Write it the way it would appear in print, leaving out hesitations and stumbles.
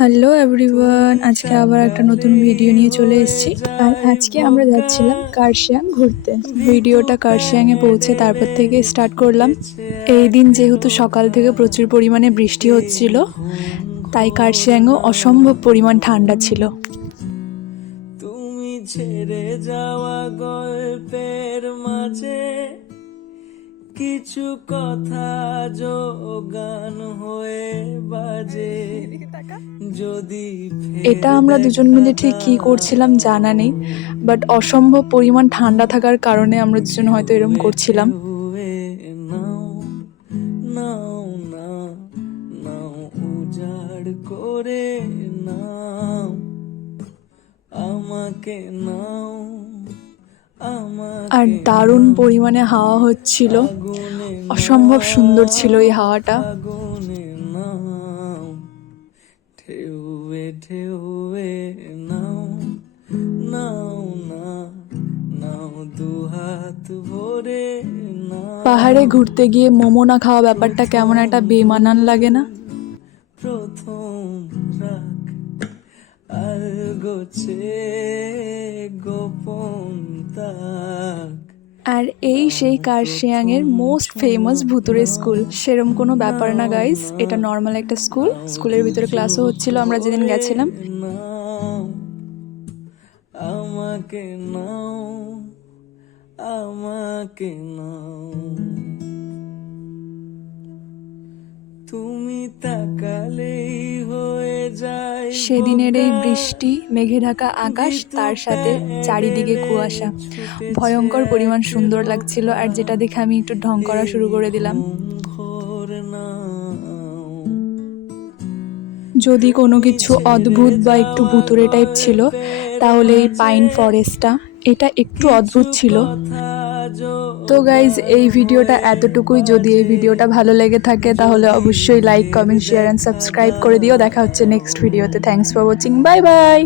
Hello everyone, আজকে আবার একটা নতুন ভিডিও নিয়ে চলে এসেছি। আর আজকে আমরা যাচ্ছিলাম কার্শিয়াং ঘুরতে। ভিডিওটা কার্শিয়াংয়ে পৌঁছে তারপর থেকে স্টার্ট করলাম। এই দিন যেহেতু সকাল থেকে প্রচুর পরিমাণে বৃষ্টি হচ্ছিল, তাই কার্শিয়াংও অসম্ভব পরিমাণ ঠান্ডা ছিল। তুমি ছেড়ে যাওয়া গল্পের মাঝে কিছু কথা গান হয়ে বাজে যদি এটা আমরা দুজন মিলে ঠিক কী করছিলাম জানা নেই, বাট অসম্ভব পরিমাণ ঠান্ডা থাকার কারণে আমরা দুজন হয়তো এরকম করছিলাম। নাও নাও না নাও উজাড় করে নাও আমাকে নাও আর দারুণ পরিমাণে হাওয়া হচ্ছিল, অসম্ভব সুন্দর ছিল এই হাওয়াটা। ঢেউয়ে ঢেউয়ে নাও নাও না নাও দুহাত ভরে নাও। পাহাড়ে ঘুরতে গিয়ে মোমো না খাওয়া ব্যাপারটা কেমন একটা বেমানান লাগে না? প্রথম রাগ আলগোছে গোপন তাক। আর এই সেই কার্শিয়াংয়ের মোস্ট ফেমাস ভুতুরে স্কুল। সেরম কোনো ব্যাপার না গাইস, এটা নর্মাল একটা স্কুল। স্কুলের ভিতরে ক্লাসও হচ্ছিল আমরা যেদিন গেছিলাম। নাও আমাকে নাও আমাকে নাও তুমি তাকালেই হয়ে যায় সেদিনের এই বৃষ্টি, মেঘে ঢাকা আকাশ, তার সাথে চারিদিকে কুয়াশা, ভয়ঙ্কর পরিমাণ সুন্দর লাগছিল। আর যেটা দেখে আমি একটু ঢং করা শুরু করে দিলাম। যদি কোনো কিছু অদ্ভুত বা একটু ভুতুরে টাইপ ছিল, তাহলে এই পাইন ফরেস্টটা, এটা একটু অদ্ভুত ছিল। তো গাইজ, এই ভিডিওটা এতটুকুই। যদি এই ভিডিওটা ভালো লেগে থাকে তাহলে অবশ্যই like, comment, share and subscribe করে দিও। দেখা হচ্ছে নেক্সট ভিডিওতে। Thanks for watching, bye bye.